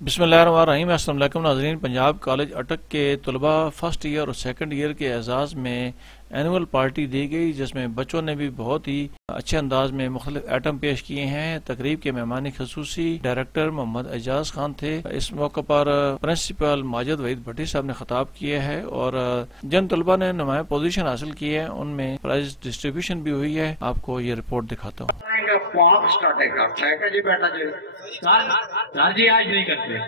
बिस्मिल्लाहिर्रहमानिर्रहीम। अस्सलाम वालेकुम नाज़रीन। पंजाब कॉलेज अटक के तलबा फर्स्ट ईयर और सेकंड ईयर के एजाज़ में एनुअल पार्टी दी गई, जिसमें बच्चों ने भी बहुत ही अच्छे अंदाज में मुख्तलिफ आइटम पेश किए हैं। तकरीब के मेहमान खसूसी डायरेक्टर मोहम्मद एजाज खान थे। इस मौके पर प्रिंसिपल माजिद वहीद भट्टी साहब ने खिताब किया है और जिन तलबा ने नुमाया पोजीशन हासिल की है उनमें प्राइज डिस्ट्रीब्यूशन भी हुई है। आपको ये रिपोर्ट दिखाता हूँ। सर जी आज नहीं करते,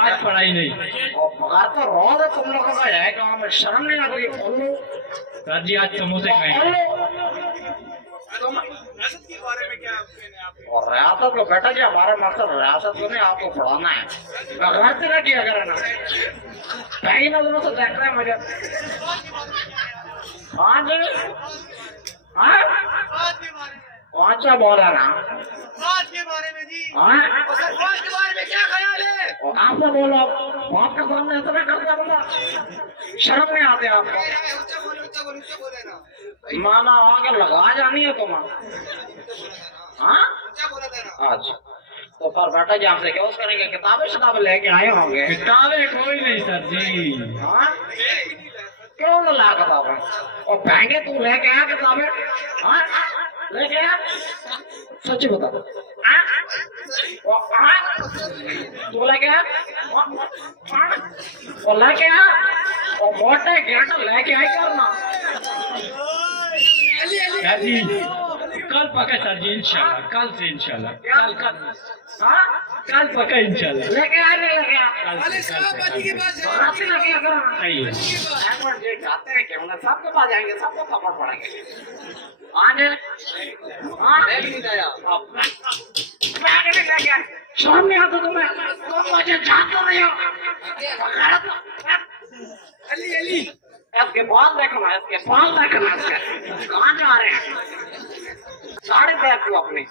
आज पढ़ाई नहीं। और तो रोज तुम लोगों का है गाँव में, शर्म नहीं आ रही? सर जी आज समोसे खाएंगे। और रियासत को बेटा जी, हमारा मकसद रियासत को नहीं, आपको पढ़ाना है। गलती ना किया करे ना, कहीं नजरों से देख रहे हैं मुझे। हाँ जी, कौन सा बोल रहा ना बात के बारे में जी? बात के बारे में क्या ख्याल है? और आपसे बोलो, बाप के सामने ऐसा करता बंदा, शर्म नहीं आती आपको? बोले ना, माना आगे लगा जानी है तुम्हारा। हाँ अच्छा, तो फिर बेटा जी आपसे क्या करेंगे? किताबें शताबें लेके आए होंगे? किताबें कोई नहीं सर जी। हाँ क्यों न ला किताबें? और महंगे तू लेके आया किताबें? हाँ लेके आया, सच बता दो। तू लेके आया और लेके आया और मोटे गेट लेके आए करना। सर जी कल पका सर जी, इंशाल्लाह कल से इंशाल्लाह। कल पका इंशाल्लाह। लेके आया नहीं लेके आया? के पास रात्रि लगे अगर सही है। जाते हैं क्यों ना, सबके पास जाएंगे, सबको थप्पड़ पड़ेंगे। आज शर्म नहीं आता तुम्हें? तुम मुझे जानते नहीं हो। इसके बाल देखना, इसके बाल देखना, इसके कहाँ जा रहे हैं? साढ़े देख लो अपनी,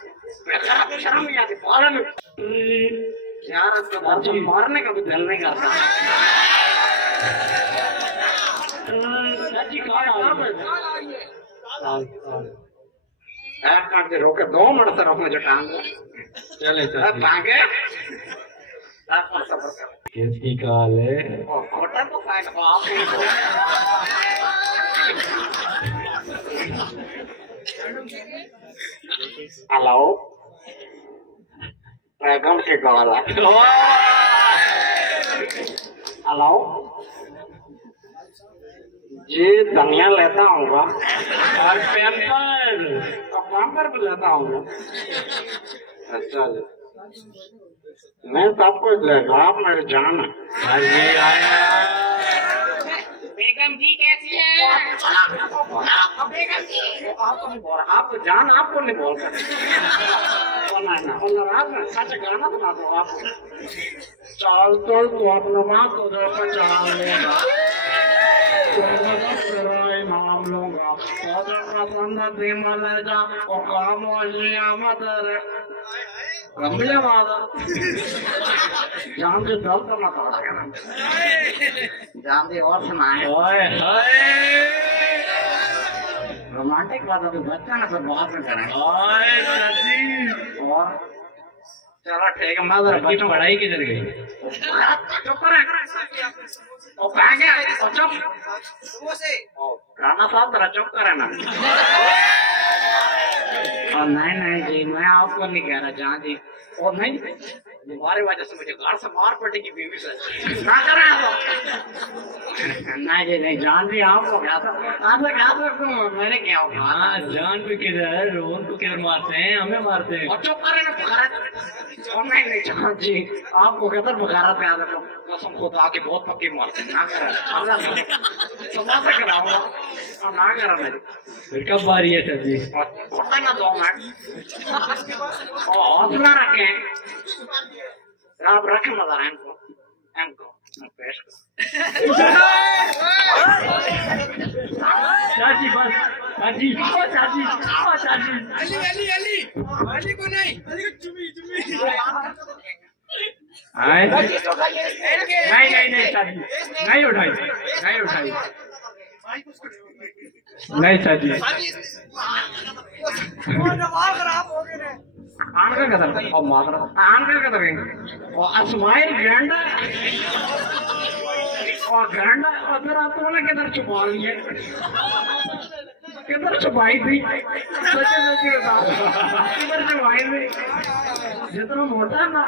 शर्म नहीं आती? बालन यार, इसके बाल मारने का भी दिल नहीं करता। रोके 2 मिनट से रोकने जो टांग चले टांगे कैसी काल है? खोटा तो साइड बाप। हेलो, पैगम के गाला। हेलो जी, धनिया लेता हूँ और पैम्पर भी लेता हूँ। अच्छा जी, मैं सब कुछ लेगा, आप मेरी जान है। सर जी आया। बेगम जी कैसी है? बेगम जी आप जान, आपको नहीं बोल सकते। सच गाना सुना दो आप। चाल तो अपना माँ को चढ़ा लेगा, नाम लूंगा और काम गंभीर जान से दर्द करना पड़ा, जान दे और सुनाए। रोमांटिक बात अभी बच्चा ना, फिर बहुत में करेंगे। और चलो ठीक है, मैं बच्ची पढ़ाई किधर गई? चुप करें। और कहाँ गया? चुप राणा साहब, जरा चुप करें ना। और नहीं जी, मैं आपको नहीं कह रहा जान जी। और नहीं, तुम्हारी वजह से मुझे घर से मार पड़ेगी बीवी से, ना करें आप। नहीं जी नहीं, जान जी आपको क्या था? आपने क्या था? मैंने क्या होगा? हाँ, जान पे किधर, रोहन को किधर मारते हैं? हमें मारते हैं। और चुप करें ना। और नहीं जान जी, आपको किधर बगारत में आता? कसम खुदा के बहुत पक्की मारते हैं, ना करें। समझा कराऊंगा और ना करें मेरी। फिर कब बारी है सर जी? ना 2 मिनट और हौसला रखें। आप रखें मजा इनको पेश चाची बस, चाची चाची चाची। अली को नहीं, अली को चुमी नहीं चाची, नहीं उठाई, नहीं उठाई। नहीं सर जी। आनका कदर और मात्रा आनका कदर और अस्माइल ग्रैंडा और ग्रैंडा अगर आप तो ना किधर छुपा ली है किधर छुपाई थी सच्चे सच्चे बता किधर छुपाई थी जितना मोटा ना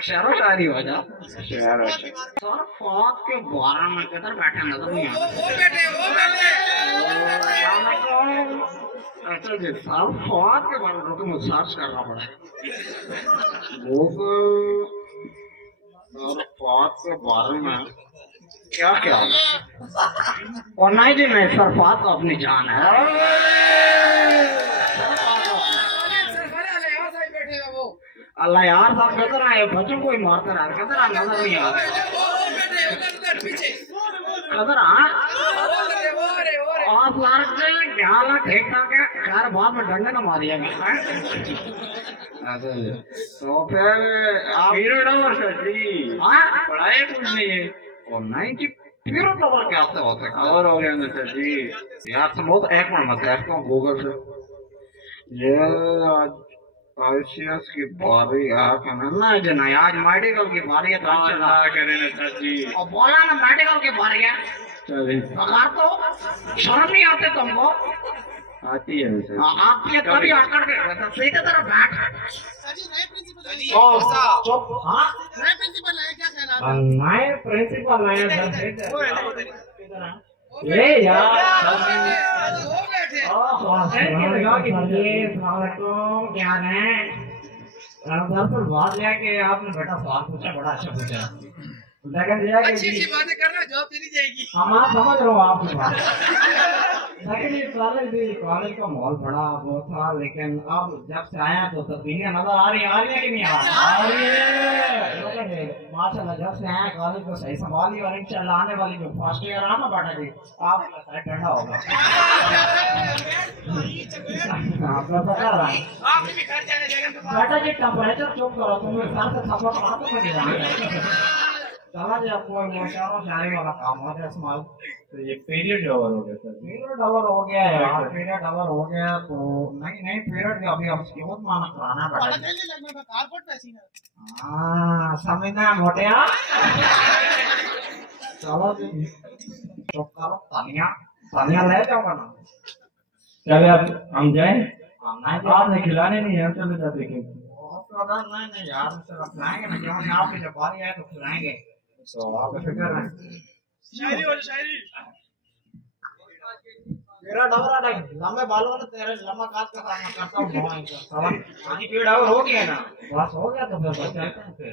शहरों शायरी हो जा शहरों सर फौज के 12 में किधर बैठे नजर नहीं आता अच्छा जी सर फौज के बारे में मुझे सर्च करना पड़ा और फौज के बारे में क्या क्या और नहीं जी नहीं सर फौज तो अपनी जान है अल्लाह यार साहब किधर आए बच्चों को ही मारते रहे किधर आ नजर नहीं आ किधर आप यार ठीक ठाक है खैर बाद में डंडे ना मारिए तो फिर आप हीरो डवर सर जी पढ़ाई कुछ नहीं है और नहीं कि हीरो डवर क्या से होते कवर हो गया सर जी यार से बहुत एक मिनट मत देखता हूँ गूगल से ये आईसीएस की बारी है जना आज मेडिकल की बारी है तो करें सर जी और बोला ना मेडिकल की बारी है अगर तो शर्म नहीं आते तुमको आती है आती है कभी आकर के सीधे तरफ बैठ चुप हाँ नए प्रिंसिपल आए क्या कहना नए प्रिंसिपल आए ये यार क्या है दरअसल बात यह कि आपने बेटा सवाल पूछा बड़ा अच्छा पूछा लेकिन अच्छी बातें करना जॉब चली जाएगी हाँ समझ रहा हूँ आपकी बात लेकिन ये कॉलेज का माहौल बड़ा बहुत था लेकिन अब जब से आया तो तब्दीलियां नजर आ रही है कि नहीं आ रही है माशाल्लाह जब से आया कॉलेज को सही संभाली और इंशाल्लाह आने वाली जो फर्स्ट ईयर आना बेटा जी आपका साइड ठंडा होगा आपका पता रहा बेटा जी टेम्परेचर चुप करो तुम मेरे साथ से थप्पड़ मारते मैं नहीं चला जी आपको मोशारों शायरी वाला काम हो जाए इस्तेमाल तो ये पीरियड ओवर हो गया सर पीरियड ओवर हो गया यार पीरियड ओवर हो गया तो नहीं पीरियड का अभी अब कीमत माना कराना पड़ेगा हाँ समझना मोटिया चलो जी तो करो तानिया ले जाऊंगा ना चले अब हम जाए आपने खिलाने नहीं है चले जाते नहीं यार खिलाएंगे ना क्यों आपकी जब बारी आए तो खिलाएंगे तो आप फिक्र है शायरी वाली शायरी मेरा डबरा नहीं लंबे बालों ने तेरे लंबा काट का काम करता हूँ आधी पेड़ और हो गया ना बस हो गया तो फिर चलते हैं फिर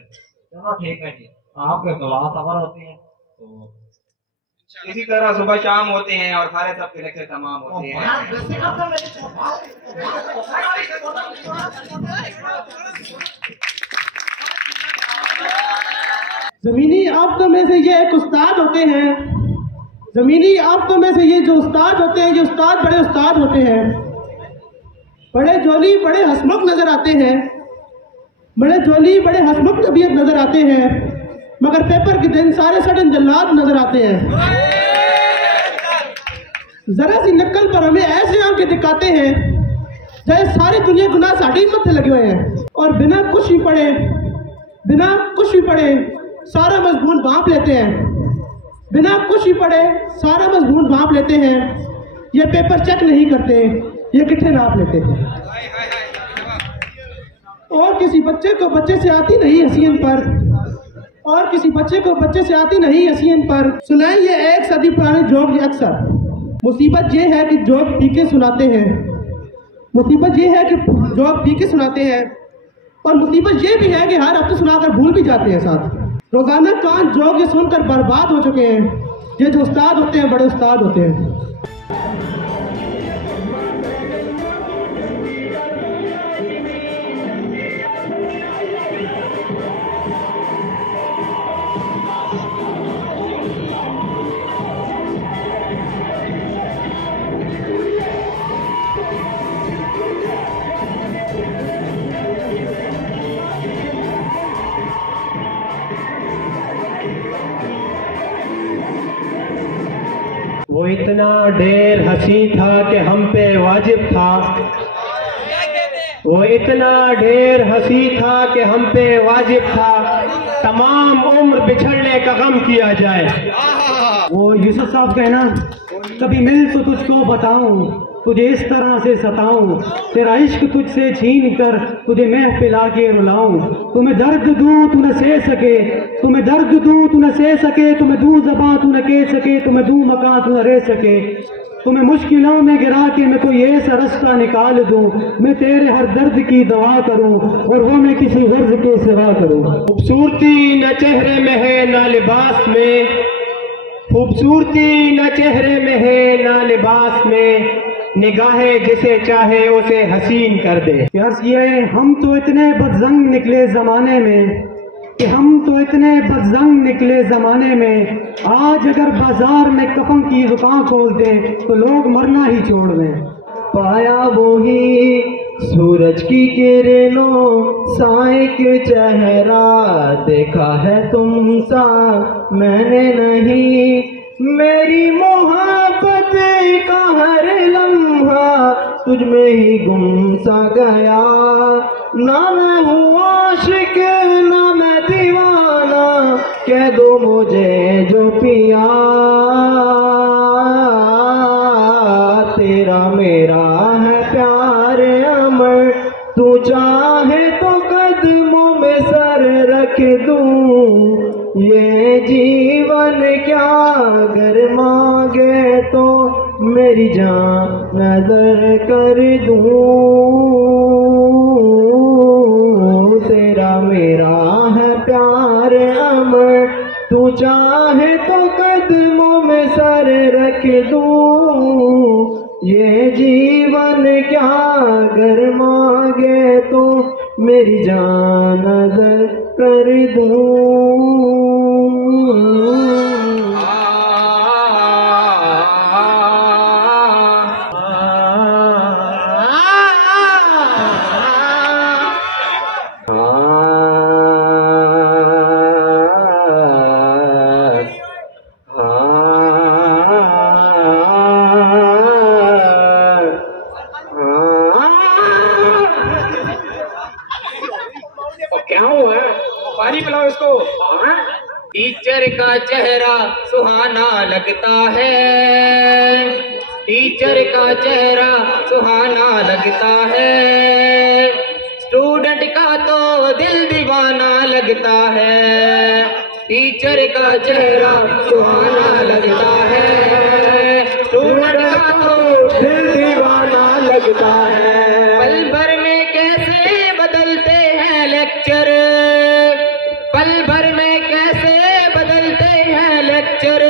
चलो ठीक है जी आपके क्लास सफर होती है तो इसी तरह सुबह शाम होते हैं और सारे सब लेक्चर तमाम होते हैं जमीनी आफतों में से ये एक उस्ताद होते हैं जमीनी आफतों में से ये जो उस्ताद होते हैं ये उस्ताद बड़े उस्ताद होते हैं बड़े जोली बड़े हसमुख नजर आते हैं बड़े जोली बड़े हसमुख तबीयत नजर आते हैं मगर पेपर के दिन सारे सडन जल्लाद नजर आते हैं जरा सी नकल पर हमें ऐसे आंखें दिखाते हैं जैसे सारी दुनिया गुनाह साड़ी मत्थे लगे हुए हैं और बिना कुछ भी पढ़े सारा मजमून भांप लेते हैं बिना कुछ भी पढ़े सारा मजमून भांप लेते हैं ये पेपर चेक नहीं करते ये किट्ठे नाप लेते हैं और किसी बच्चे को बच्चे से आती नहीं हसीन पर और किसी बच्चे को बच्चे से आती नहीं हसीन पर सुनाए ये एक सदी पुराने जोक अक्सर मुसीबत ये है कि जोक पी के सुनाते हैं मुसीबत ये है कि जोक पी के सुनाते हैं और मुसीबत ये भी है कि हर हफ्ते सुनाकर भूल भी जाते हैं साथ रोजाना कान जोक ये सुनकर बर्बाद हो चुके हैं ये जो उस्ताद होते हैं बड़े उस्ताद होते हैं वो इतना ढेर हंसी था कि हम पे वाजिब था वो इतना ढेर हंसी था कि हम पे वाजिब था तमाम उम्र बिछड़ने का गम किया जाए। वो यूसुफ साहब कहना, कभी मिल तो तुझको बताऊं, तुझे इस तरह से सताऊं, तेरा इश्क तुझसे छीन कर तुझे मैं पिला के रुलाऊं। तुम्हें दर्द दूं तू न सह सके, तुम्हें दर्द दूं तू न सह सके, तुम्हें दूं ज़बां तू न कह सके, तुम्हें दूं मकान तू न रह सके, तुम्हें मुश्किलों में गिरा के मैं कोई ऐसा रास्ता निकाल दूं, मैं तेरे हर दर्द की दवा करूं और वो मैं किसी गर्ज के सिवा करूं। खूबसूरती न चेहरे में है न लिबास में, खूबसूरती न चेहरे में है न लिबास में, निगाहें जिसे चाहे उसे हसीन कर दे। ये हम तो इतने बदजंग निकले जमाने में कि हम तो इतने बदजंग निकले जमाने में, आज अगर बाजार में कफन की दुकान खोल दें तो लोग मरना ही छोड़ दें। पाया वो ही सूरज की किरणों सा एक चेहरा, देखा है तुम सा मैंने नहीं, मेरी मोहब्बत का हर लम्हा तुझ में ही गुम सा गया, ना मैं हूँ आशिक ना मैं दीवाना, कह दो मुझे जो पिया, तेरा मेरा है प्यार अमर, तू चाहे तो कदमों में सर रख दूं, ये जीवन क्या अगर मांगे तो मेरी जान नजर कर दूं, तेरा मेरा है प्यार अमर, तू चाहे तो कदमों में सर रख दूं, ये जीवन क्या अगर मांगे तो मेरी जान नजर कर दूं। क्या हुआ? पानी पिलाओ इसको। टीचर का चेहरा सुहाना लगता है, टीचर का चेहरा सुहाना लगता है, स्टूडेंट का तो दिल दीवाना लगता है, टीचर का चेहरा सुहाना लगता है, स्टूडेंट का तो दिल दीवाना लगता है। पल भर में कैसे बदलते हैं लेक्चर, पल भर में कैसे बदलते हैं लेक्चर,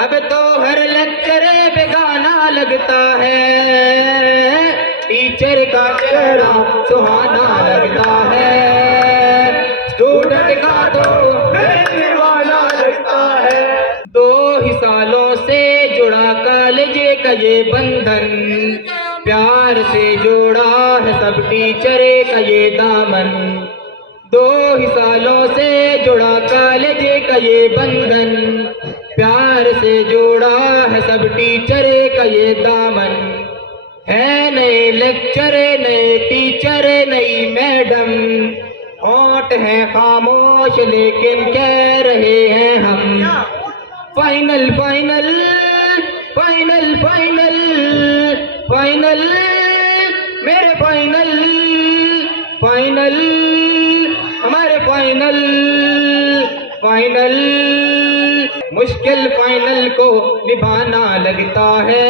अब तो हर लेक्चर बेगाना लगता है, टीचर का चेहरा सुहाना लगता है, स्टूडेंट का तो दीवाना लगता है। 2 ही सालों से जुड़ा कॉलेज का ये बंधन, प्यार से जोड़ा है सब टीचर का ये दामन, 2 ही सालों से जुड़ा कॉलेज का ये बंधन, प्यार से जोड़ा है सब टीचर का ये दामन, है नए लेक्चर नए टीचर नई मैडम, होंठ है खामोश लेकिन कह रहे हैं हम, final final final final final मेरे फाइनल फाइनल हमारे फाइनल फाइनल, मुश्किल फाइनल को निभाना लगता है,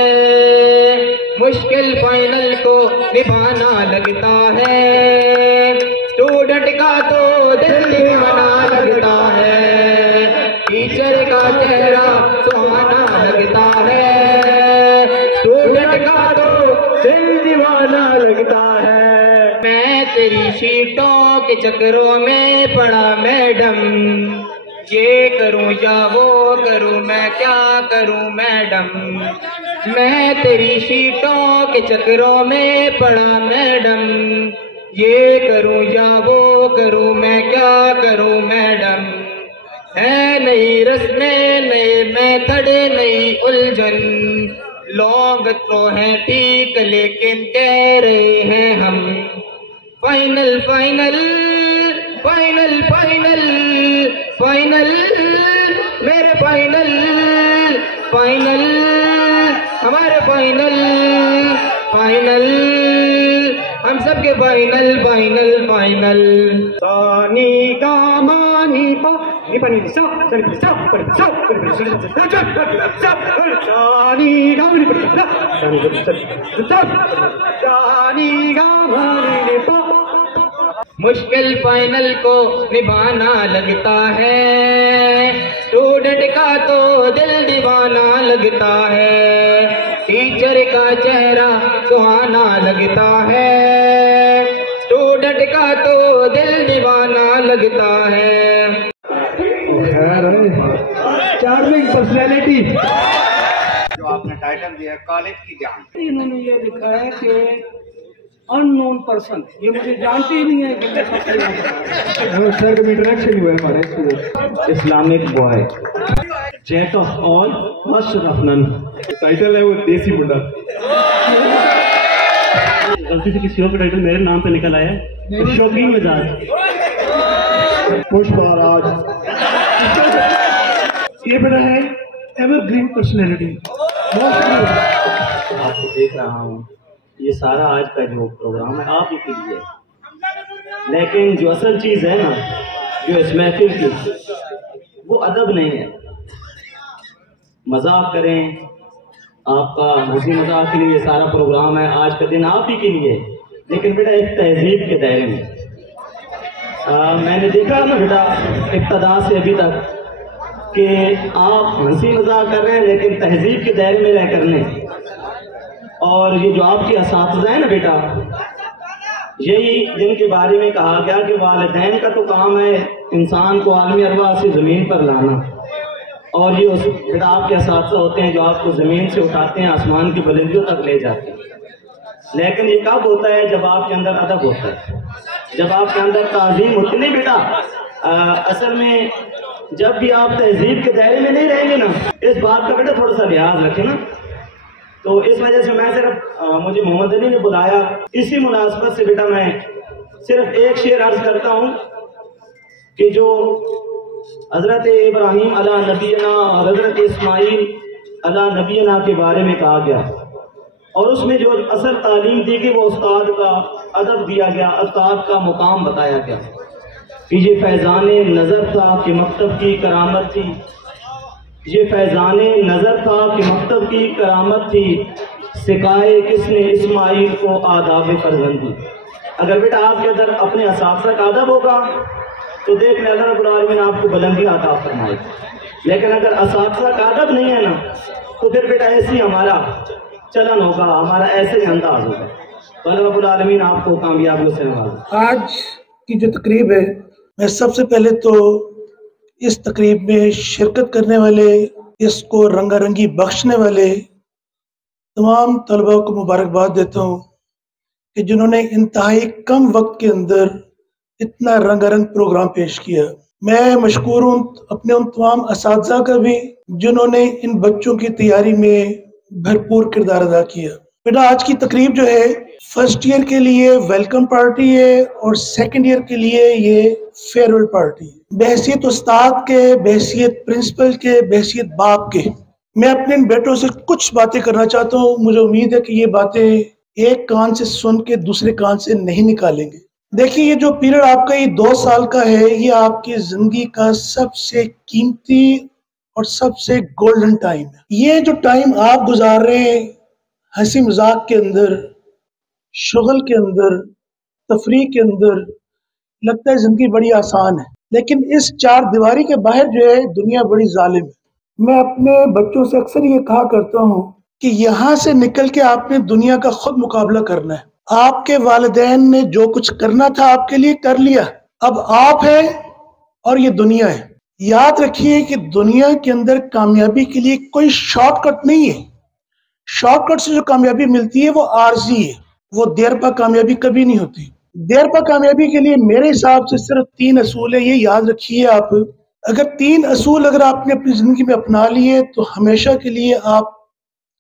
मुश्किल फाइनल को निभाना लगता है, स्टूडेंट का तो दिल दीवाना लगता है, टीचर का चेहरा सुहाना लगता है, स्टूडेंट का तो दिल दीवाना लगता है। मैं तेरी शीटों के चक्करों में पड़ा मैडम, ये करूं या वो करूं मैं क्या करूं मैडम, मैं तेरी शीटों के चक्करों में पड़ा मैडम, ये करूं या वो करूं मैं क्या करूं मैडम, है नई रस्में नए मेथड नई उलझन, लोग तो हैं ठीक लेकिन कह रहे हैं हम final final final final final मेरे फाइनल फाइनल हमारे फाइनल फाइनल हम सबके फाइनल फाइनल फाइनल सानी का मानी पा नी पानी सा सनी सा पर सा सानी का मानी पा सानी का मानी पा मुश्किल फाइनल को निभाना लगता है स्टूडेंट का तो दिल दीवाना लगता है टीचर का चेहरा सुहाना लगता है स्टूडेंट का तो दिल दीवाना लगता है चार्मिंग पर्सनैलिटी। जो आपने टाइटल दिया कॉलेज की जान, इन्होंने ये लिखा है कि अननोन पर्सन, ये मुझे जानते ही नहीं है कि मैं सर का इंटरेक्शन हुआ है हमारे Islamic boy jack of all master of none. Title है वो देसी मुंडा। गलती से किसी और का टाइटल मेरे नाम पे निकल आया है। शौकीन मिजाज पुष्पराज। ये बना है एवरग्रीन पर्सनैलिटी। आपको देख रहा हूँ, ये सारा आज का जो प्रोग्राम है आप ही के लिए, लेकिन जो असल चीज़ है ना, जो इस महफिल की, वो अदब नहीं है। मजाक करें, आपका हंसी मजाक के लिए सारा प्रोग्राम है, आज का दिन आप ही के लिए, लेकिन बेटा एक तहजीब के दायरे में। मैंने देखा ना बेटा इब्तदा से अभी तक कि आप हंसी मजाक कर रहे हैं, लेकिन तहजीब के दायरे में रह करने। और ये जो आपके असातिज़ा है ना बेटा, यही जिनके बारे में कहा गया कि वालिदैन का तो काम है इंसान को आलमी अरवा से ज़मीन पर लाना, और ये उस बेटा आपके असातिज़ा होते हैं जो आपको ज़मीन से उठाते हैं, आसमान की बुलंदियों तक ले जाते हैं। लेकिन ये कब होता है? जब आपके अंदर अदब होता है, जब आपके अंदर ताज़ीम होती। नहीं बेटा, असल में जब भी आप तहजीब के दायरे में नहीं रहेंगे ना, इस बात का बेटा थोड़ा सा लिहाज रखें ना। तो इस वजह से मैं सिर्फ मुझे मोहम्मद अली ने बुलाया, इसी मुनासबत से बेटा मैं सिर्फ एक शेर अर्ज करता हूँ कि जो हज़रत इब्राहीम अला नबीना और हज़रत इस्माईल अला नबीना के बारे में कहा गया, और उसमें जो असल तालीम दी गई वो उस्ताद का अदब दिया गया, उस्ताद का मुकाम बताया गया कि ये फैज़ाने नज़र था कि मकतब की करामत थी, ये फैज़ाने नज़र था कि मकतब की करामत थी, सिखाए किसने इस्माईल को आदाब फर्जंदी। अगर बेटा आपके अंदर अपने असातिज़ा का अदब होगा तो देख लें अल्लाह रब्बुल आलमीन आपको बुलंदी अता फरमाए। लेकिन अगर असातिज़ा का अदब नहीं है ना, तो फिर बेटा ऐसे ही हमारा चलन होगा, हमारा ऐसे ही अंदाज होगा। तो अल्लाह रब्बुल आलमीन आपको कामयाबियों से नवाज़े। आज की जो तकरीब है, मैं सबसे पहले तो इस तकरीब में शिरकत करने वाले, इसको रंगारंगी बख्शने वाले तमाम तलबा को मुबारकबाद देता हूँ कि जिन्होंने इंतहाई कम वक्त के अंदर इतना रंगारंग प्रोग्राम पेश किया। मैं मशकूर हूँ अपने उन तमाम असातिज़ा का भी जिन्होंने इन बच्चों की तैयारी में भरपूर किरदार अदा किया। बेटा आज की तकरीब जो है फर्स्ट ईयर के लिए वेलकम पार्टी है और सेकंड ईयर के लिए ये फेयरवेल पार्टी है। बहैसियत उस्ताद के, बहैसियत प्रिंसिपल के, बहैसियत बाप के, मैं अपने इन बेटों से कुछ बातें करना चाहता हूँ। मुझे उम्मीद है कि ये बातें एक कान से सुन के दूसरे कान से नहीं निकालेंगे। देखिए, ये जो पीरियड आपका ये 2 साल का है, ये आपकी जिंदगी का सबसे कीमती और सबसे गोल्डन टाइम है। ये जो टाइम आप गुजार रहे हैं हंसी मजाक के अंदर, शुगल के अंदर, तफरीह के अंदर, लगता है जिंदगी बड़ी आसान है, लेकिन इस 4 दीवारी के बाहर जो है दुनिया बड़ी जालिम है। मैं अपने बच्चों से अक्सर ये कहा करता हूँ कि यहाँ से निकल के आपने दुनिया का खुद मुकाबला करना है। आपके वालिदैन ने जो कुछ करना था आपके लिए कर लिया, अब आप हैं और ये दुनिया है। याद रखिए कि दुनिया के अंदर कामयाबी के लिए कोई शॉर्टकट नहीं है। शॉर्टकट से जो कामयाबी मिलती है वो आर्जी है, वो देर पा कामयाबी कभी नहीं होती। देर पा कामयाबी के लिए मेरे हिसाब से सिर्फ 3 असूल है, ये याद रखिए आप। अगर 3 असूल अगर आपने अपनी जिंदगी में अपना लिए तो हमेशा के लिए आप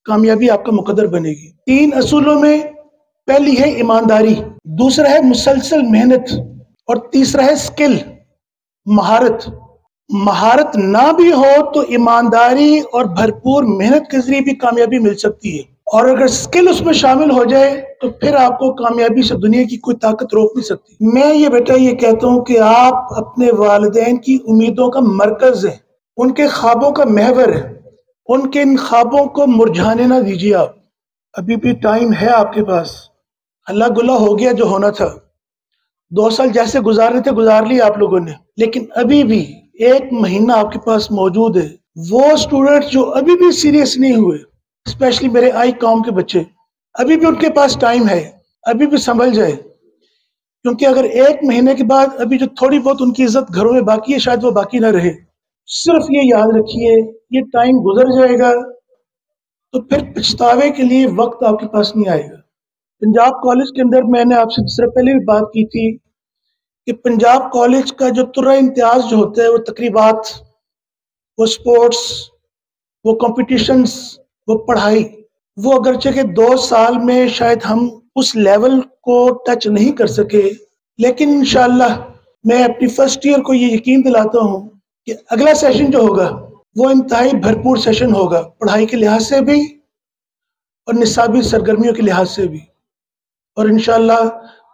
कामयाबी आपका मुकद्दर बनेगी। 3 असूलों में पहली है ईमानदारी, दूसरा है मुसलसल मेहनत और तीसरा है स्किल, महारत। महारत ना भी हो तो ईमानदारी और भरपूर मेहनत के जरिए भी कामयाबी मिल सकती है, और अगर स्किल उसमें शामिल हो जाए तो फिर आपको कामयाबी से दुनिया की कोई ताकत रोक नहीं सकती। मैं ये बेटा ये कहता हूँ कि आप अपने वालिदैन की उम्मीदों का मरकज है, उनके ख्वाबों का महवर है, उनके इन ख्वाबों को मुरझाने ना दीजिए आप। अभी भी टाइम है आपके पास। अल्लाह गुल्ला हो गया जो होना था, 2 साल जैसे गुजारने थे गुजार लिए आप लोगों ने, लेकिन अभी भी 1 महीना आपके पास मौजूद है। वो स्टूडेंट जो अभी भी सीरियस नहीं हुए, स्पेशली मेरे आई कौम के बच्चे, अभी भी उनके पास टाइम है, अभी भी संभल जाए, क्योंकि अगर 1 महीने के बाद अभी जो थोड़ी बहुत उनकी इज्जत घरों में बाकी है शायद वो बाकी ना रहे। सिर्फ ये याद रखिए, ये टाइम गुजर जाएगा तो फिर पछतावे के लिए वक्त आपके पास नहीं आएगा। पंजाब कॉलेज के अंदर मैंने आपसे जिस पहले भी बात की थी कि पंजाब कॉलेज का जो तुर्रा इम्तियाज जो होता है, वो तकरीबात, वो स्पोर्ट्स, वो कॉम्पिटिशन्स, वो पढ़ाई, वो अगरचे के 2 साल में शायद हम उस लेवल को टच नहीं कर सके, लेकिन इंशाअल्लाह मैं अपनी फर्स्ट ईयर को ये यकीन दिलाता हूँ कि अगला सेशन जो होगा वो इंतहाई भरपूर सेशन होगा, पढ़ाई के लिहाज से भी और निसाबी सरगर्मियों के लिहाज से भी, और इंशाअल्लाह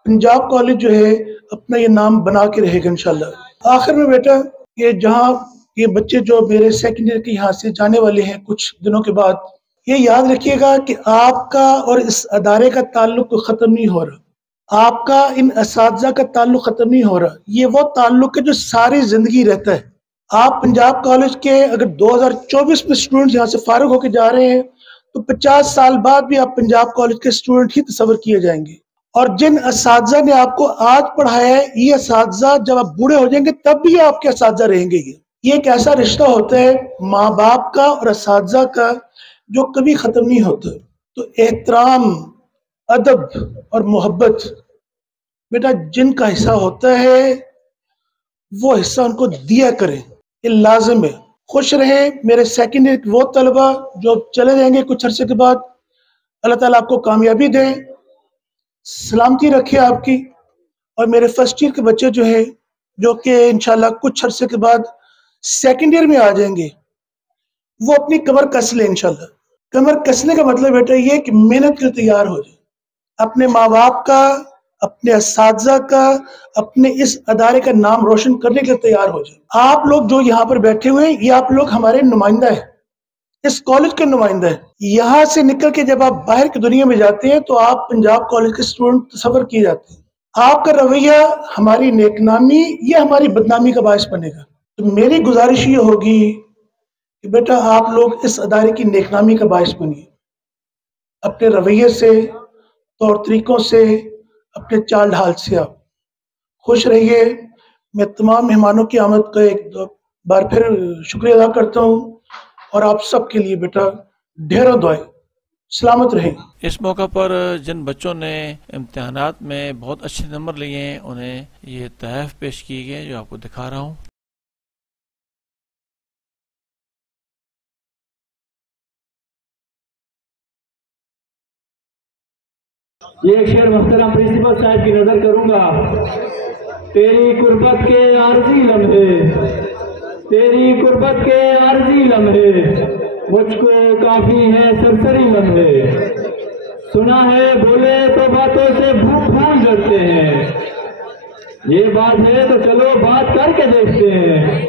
पंजाब कॉलेज जो है अपना ये नाम बना के रहेगा इंशाअल्लाह। आखिर में बेटा, ये जहाँ ये बच्चे जो मेरे सेकेंड ईयर के यहाँ से जाने वाले हैं कुछ दिनों के बाद, ये याद रखिएगा कि आपका और इस अदारे का ताल्लुक ख़त्म नहीं हो रहा, आपका इन असातिज़ा का ताल्लुक ख़त्म नहीं हो रहा। ये वो ताल्लुक है जो सारी ज़िंदगी रहता है। आप पंजाब कॉलेज के अगर 2024 में स्टूडेंट यहाँ से फारुग होकर जा रहे हैं तो 50 साल बाद भी आप पंजाब कॉलेज के स्टूडेंट ही तस्वर किए जाएंगे। और जिन असातिज़ा ने आपको आज पढ़ाया है, ये असातिज़ा जब आप बूढ़े हो जाएंगे तब भी आपके असातिज़ा रहेंगे। ये एक ऐसा रिश्ता होता है माँ बाप का और असातिज़ा का जो कभी ख़त्म नहीं होता। तो एहतराम, अदब और मोहब्बत बेटा जिनका हिस्सा होता है वो हिस्सा उनको दिया करें, ये लाजिम है। खुश रहें मेरे सेकेंड ईयर वो तलबा जो चले जाएंगे कुछ अरसे के बाद, अल्लाह ताला आपको कामयाबी दे, सलामती रखे आपकी। और मेरे फर्स्ट ईयर के बच्चे जो है जो कि इंशाल्लाह कुछ अरसे के बाद सेकेंड ईयर में आ जाएंगे, वो अपनी कमर कस ले इंशाल्लाह। कमर कसने का मतलब बेटा ये कि मेहनत के लिए तैयार हो जाए, अपने माँ बाप का, अपने असातिज़ा का, अपने इस अदारे का नाम रोशन करने के लिए तैयार हो जाए। आप लोग जो यहाँ पर बैठे हुए हैं, ये आप लोग हमारे नुमाइंदा है, इस कॉलेज के नुमाइंदा है। यहाँ से निकल के जब आप बाहर की दुनिया में जाते हैं तो आप पंजाब कॉलेज के स्टूडेंट तस्वर किए जाते हैं। आपका रवैया हमारी नेकनामी या हमारी बदनामी का बायस बनेगा। तो मेरी गुजारिश ये होगी कि बेटा आप लोग इस अदारे की नेकनामी का बायस बनिए, अपने रवैये से, तौर तरीकों से, अपने चाल ढाल से आप खुश रहिए। मैं तमाम मेहमानों की आमद का एक बार फिर शुक्रिया अदा करता हूँ और आप सब के लिए बेटा ढेरों दुआएं, सलामत रहें। इस मौका पर जिन बच्चों ने इम्तिहानात में बहुत अच्छे नंबर लिए हैं उन्हें ये तहफ़ पेश किए गए जो आपको दिखा रहा हूँ। ये एक शेर मुहतरम प्रिंसिपल साहब की नजर करूंगा। तेरी कुर्बत के आरज़ी लम्हे, तेरी कुर्बत के आरज़ी लम्हे, मुझको काफी है सरसरी लम्हे। सुना है बोले तो बातों से भूल डरते हैं, ये बात है तो चलो बात करके देखते हैं।